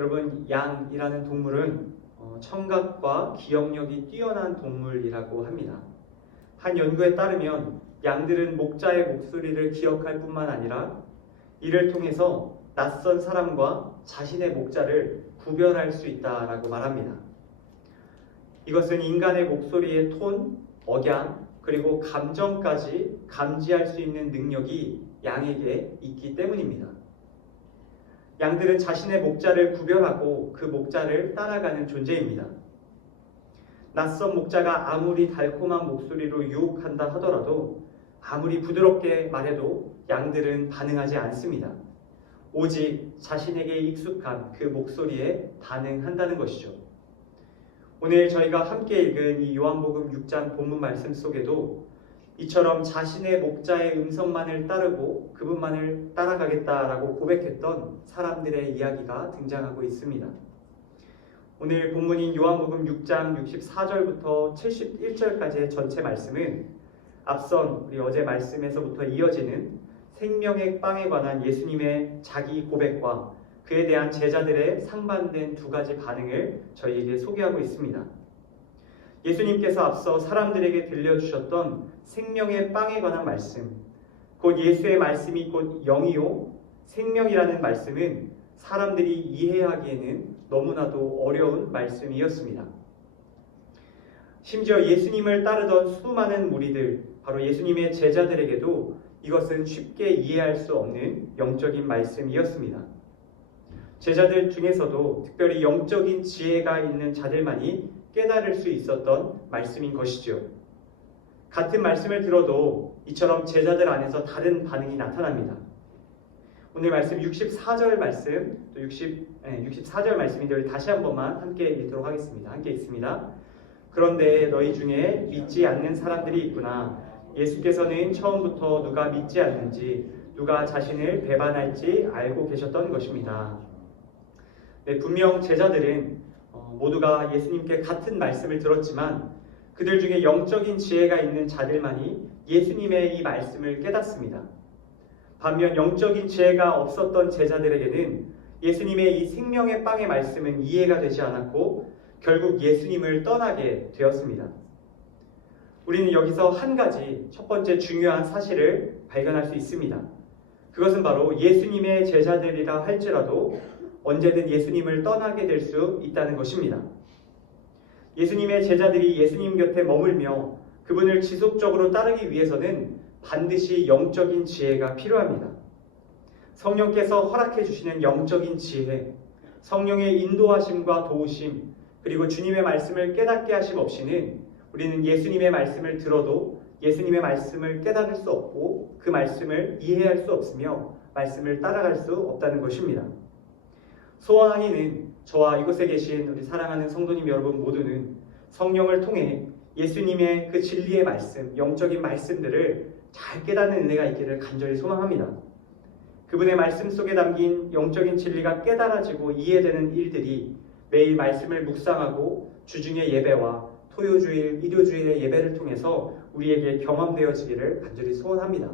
여러분, 양이라는 동물은 청각과 기억력이 뛰어난 동물이라고 합니다. 한 연구에 따르면 양들은 목자의 목소리를 기억할 뿐만 아니라 이를 통해서 낯선 사람과 자신의 목자를 구별할 수 있다라고 말합니다. 이것은 인간의 목소리의 톤, 억양, 그리고 감정까지 감지할 수 있는 능력이 양에게 있기 때문입니다. 양들은 자신의 목자를 구별하고 그 목자를 따라가는 존재입니다. 낯선 목자가 아무리 달콤한 목소리로 유혹한다 하더라도 아무리 부드럽게 말해도 양들은 반응하지 않습니다. 오직 자신에게 익숙한 그 목소리에 반응한다는 것이죠. 오늘 저희가 함께 읽은 이 요한복음 6장 본문 말씀 속에도 이처럼 자신의 목자의 음성만을 따르고 그분만을 따라가겠다라고 고백했던 사람들의 이야기가 등장하고 있습니다. 오늘 본문인 요한복음 6장 64절부터 71절까지의 전체 말씀은 앞선 우리 어제 말씀에서부터 이어지는 생명의 빵에 관한 예수님의 자기 고백과 그에 대한 제자들의 상반된 두 가지 반응을 저희에게 소개하고 있습니다. 예수님께서 앞서 사람들에게 들려주셨던 생명의 빵에 관한 말씀, 곧 예수의 말씀이 곧 영이요 생명이라는 말씀은 사람들이 이해하기에는 너무나도 어려운 말씀이었습니다. 심지어 예수님을 따르던 수많은 무리들, 바로 예수님의 제자들에게도 이것은 쉽게 이해할 수 없는 영적인 말씀이었습니다. 제자들 중에서도 특별히 영적인 지혜가 있는 자들만이 깨달을 수 있었던 말씀인 것이죠. 같은 말씀을 들어도 이처럼 제자들 안에서 다른 반응이 나타납니다. 오늘 말씀 64절 말씀, 또 64절 말씀인데 우리 다시 한 번만 함께 읽도록 하겠습니다. 함께 읽습니다. 그런데 너희 중에 믿지 않는 사람들이 있구나. 예수께서는 처음부터 누가 믿지 않는지, 누가 자신을 배반할지 알고 계셨던 것입니다. 네, 분명 제자들은 모두가 예수님께 같은 말씀을 들었지만 그들 중에 영적인 지혜가 있는 자들만이 예수님의 이 말씀을 깨닫습니다. 반면 영적인 지혜가 없었던 제자들에게는 예수님의 이 생명의 빵의 말씀은 이해가 되지 않았고 결국 예수님을 떠나게 되었습니다. 우리는 여기서 한 가지 첫 번째 중요한 사실을 발견할 수 있습니다. 그것은 바로 예수님의 제자들이라 할지라도 언제든 예수님을 떠나게 될 수 있다는 것입니다. 예수님의 제자들이 예수님 곁에 머물며 그분을 지속적으로 따르기 위해서는 반드시 영적인 지혜가 필요합니다. 성령께서 허락해 주시는 영적인 지혜, 성령의 인도하심과 도우심, 그리고 주님의 말씀을 깨닫게 하심 없이는 우리는 예수님의 말씀을 들어도 예수님의 말씀을 깨달을 수 없고 그 말씀을 이해할 수 없으며 말씀을 따라갈 수 없다는 것입니다. 소원하기는 저와 이곳에 계신 우리 사랑하는 성도님 여러분 모두는 성령을 통해 예수님의 그 진리의 말씀, 영적인 말씀들을 잘 깨닫는 은혜가 있기를 간절히 소망합니다. 그분의 말씀 속에 담긴 영적인 진리가 깨달아지고 이해되는 일들이 매일 말씀을 묵상하고 주중의 예배와 토요주일, 일요주일의 예배를 통해서 우리에게 경험되어지기를 간절히 소원합니다.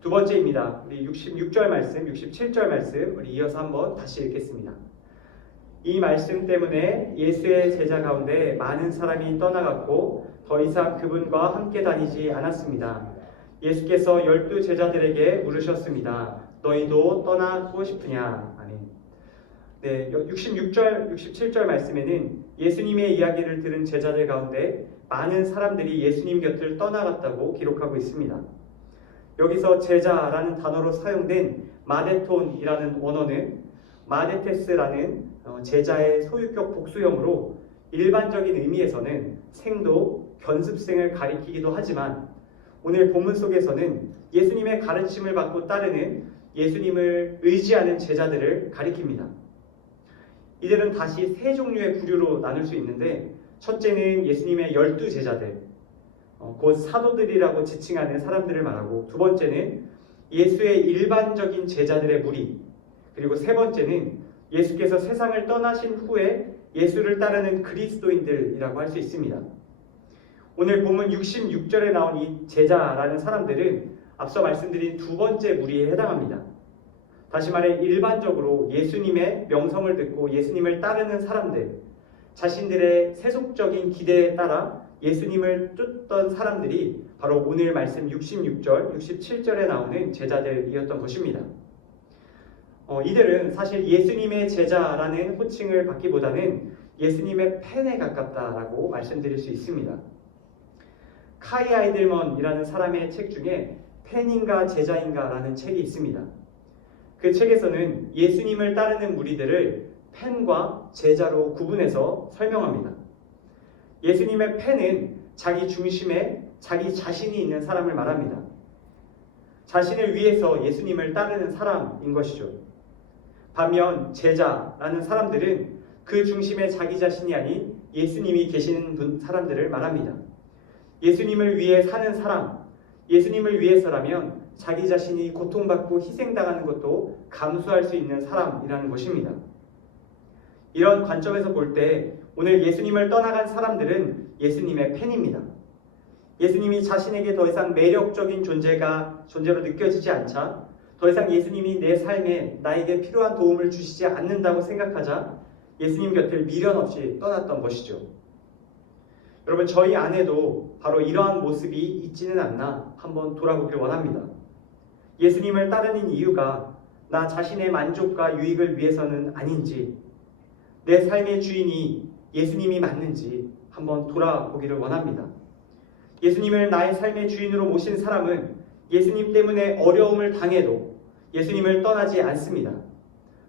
두 번째입니다. 우리 66절 말씀, 67절 말씀 우리 이어서 한번 다시 읽겠습니다. 이 말씀 때문에 예수의 제자 가운데 많은 사람이 떠나갔고 더 이상 그분과 함께 다니지 않았습니다. 예수께서 12 제자들에게 물으셨습니다. 너희도 떠나고 싶으냐? 아멘. 네, 66절, 67절 말씀에는 예수님의 이야기를 들은 제자들 가운데 많은 사람들이 예수님 곁을 떠나갔다고 기록하고 있습니다. 여기서 제자라는 단어로 사용된 마데톤이라는 원어는 마데테스라는 제자의 소유격 복수형으로 일반적인 의미에서는 생도, 견습생을 가리키기도 하지만 오늘 본문 속에서는 예수님의 가르침을 받고 따르는 예수님을 의지하는 제자들을 가리킵니다. 이들은 다시 세 종류의 부류로 나눌 수 있는데 첫째는 예수님의 12 제자들, 곧 사도들이라고 지칭하는 사람들을 말하고 두 번째는 예수의 일반적인 제자들의 무리, 그리고 세 번째는 예수께서 세상을 떠나신 후에 예수를 따르는 그리스도인들이라고 할 수 있습니다. 오늘 본문 66절에 나온 이 제자라는 사람들은 앞서 말씀드린 두 번째 무리에 해당합니다. 다시 말해 일반적으로 예수님의 명성을 듣고 예수님을 따르는 사람들, 자신들의 세속적인 기대에 따라 예수님을 쫓던 사람들이 바로 오늘 말씀 66절, 67절에 나오는 제자들이었던 것입니다. 이들은 사실 예수님의 제자라는 호칭을 받기보다는 예수님의 팬에 가깝다라고 말씀드릴 수 있습니다. 카이 아이들먼이라는 사람의 책 중에 팬인가 제자인가 라는 책이 있습니다. 그 책에서는 예수님을 따르는 무리들을 팬과 제자로 구분해서 설명합니다. 예수님의 팬은 자기 중심에 자기 자신이 있는 사람을 말합니다. 자신을 위해서 예수님을 따르는 사람인 것이죠. 반면 제자라는 사람들은 그 중심에 자기 자신이 아닌 예수님이 계시는 사람들을 말합니다. 예수님을 위해 사는 사람, 예수님을 위해서라면 자기 자신이 고통받고 희생당하는 것도 감수할 수 있는 사람이라는 것입니다. 이런 관점에서 볼 때 오늘 예수님을 떠나간 사람들은 예수님의 팬입니다. 예수님이 자신에게 더 이상 매력적인 존재로 느껴지지 않자 더 이상 예수님이 내 삶에 나에게 필요한 도움을 주시지 않는다고 생각하자 예수님 곁을 미련 없이 떠났던 것이죠. 여러분, 저희 안에도 바로 이러한 모습이 있지는 않나 한번 돌아보길 원합니다. 예수님을 따르는 이유가 나 자신의 만족과 유익을 위해서는 아닌지, 내 삶의 주인이 예수님이 맞는지 한번 돌아보기를 원합니다. 예수님을 나의 삶의 주인으로 모신 사람은 예수님 때문에 어려움을 당해도 예수님을 떠나지 않습니다.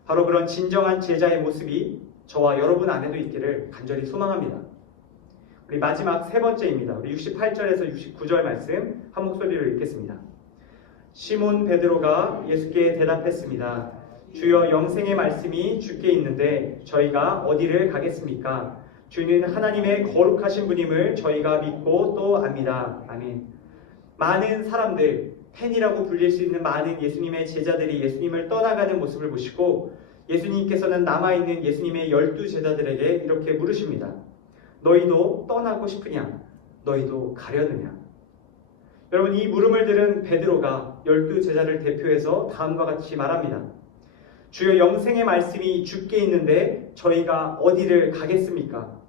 바로 그런 진정한 제자의 모습이 저와 여러분 안에도 있기를 간절히 소망합니다. 우리 마지막 세 번째입니다. 우리 68절에서 69절 말씀 한 목소리로 읽겠습니다. 시몬 베드로가 예수께 대답했습니다. 주여, 영생의 말씀이 주께 있는데 저희가 어디를 가겠습니까? 주는 하나님의 거룩하신 분임을 저희가 믿고 또 압니다. 아멘. 많은 사람들, 팬이라고 불릴 수 있는 많은 예수님의 제자들이 예수님을 떠나가는 모습을 보시고 예수님께서는 남아있는 예수님의 12제자들에게 이렇게 물으십니다. 너희도 떠나고 싶으냐? 너희도 가려느냐? 여러분, 이 물음을 들은 베드로가 12제자를 대표해서 다음과 같이 말합니다. 주여, 영생의 말씀이 주께 있는데 저희가 어디를 가겠습니까?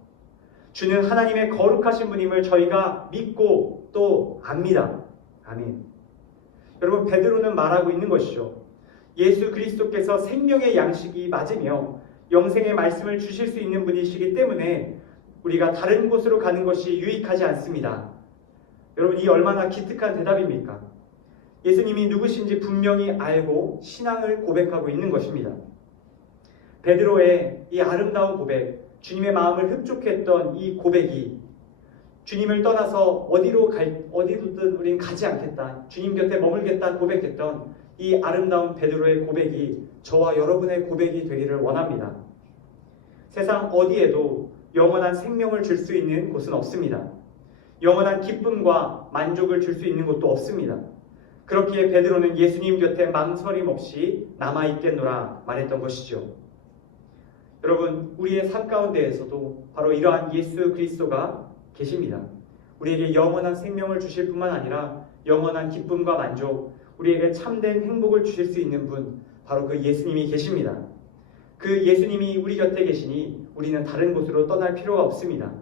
주는 하나님의 거룩하신 분임을 저희가 믿고 또 압니다. 아멘. 여러분, 베드로는 말하고 있는 것이죠. 예수 그리스도께서 생명의 양식이 맞으며 영생의 말씀을 주실 수 있는 분이시기 때문에 우리가 다른 곳으로 가는 것이 유익하지 않습니다. 여러분, 이 얼마나 기특한 대답입니까? 예수님이 누구신지 분명히 알고 신앙을 고백하고 있는 것입니다. 베드로의 이 아름다운 고백, 주님의 마음을 흡족해 했던 이 고백이 주님을 떠나서 어디로든 우린 가지 않겠다, 주님 곁에 머물겠다 고백했던 이 아름다운 베드로의 고백이 저와 여러분의 고백이 되기를 원합니다. 세상 어디에도 영원한 생명을 줄 수 있는 곳은 없습니다. 영원한 기쁨과 만족을 줄 수 있는 곳도 없습니다. 그렇기에 베드로는 예수님 곁에 망설임 없이 남아있겠노라 말했던 것이죠. 여러분, 우리의 삶 가운데에서도 바로 이러한 예수 그리스도가 계십니다. 우리에게 영원한 생명을 주실 뿐만 아니라 영원한 기쁨과 만족, 우리에게 참된 행복을 주실 수 있는 분, 바로 그 예수님이 계십니다. 그 예수님이 우리 곁에 계시니 우리는 다른 곳으로 떠날 필요가 없습니다.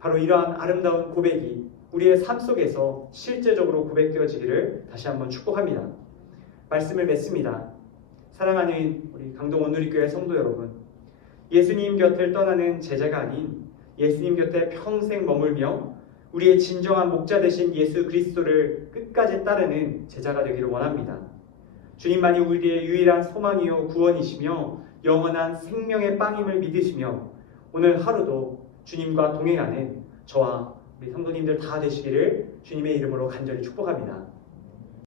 바로 이러한 아름다운 고백이 우리의 삶 속에서 실제적으로 고백되어지기를 다시 한번 축복합니다. 말씀을 맺습니다. 사랑하는 우리 강동 온누리교회 성도 여러분, 예수님 곁을 떠나는 제자가 아닌 예수님 곁에 평생 머물며 우리의 진정한 목자 되신 예수 그리스도를 끝까지 따르는 제자가 되기를 원합니다. 주님만이 우리의 유일한 소망이요 구원이시며 영원한 생명의 빵임을 믿으시며 오늘 하루도 주님과 동행하는 저와 우리 성도님들 다 되시기를 주님의 이름으로 간절히 축복합니다.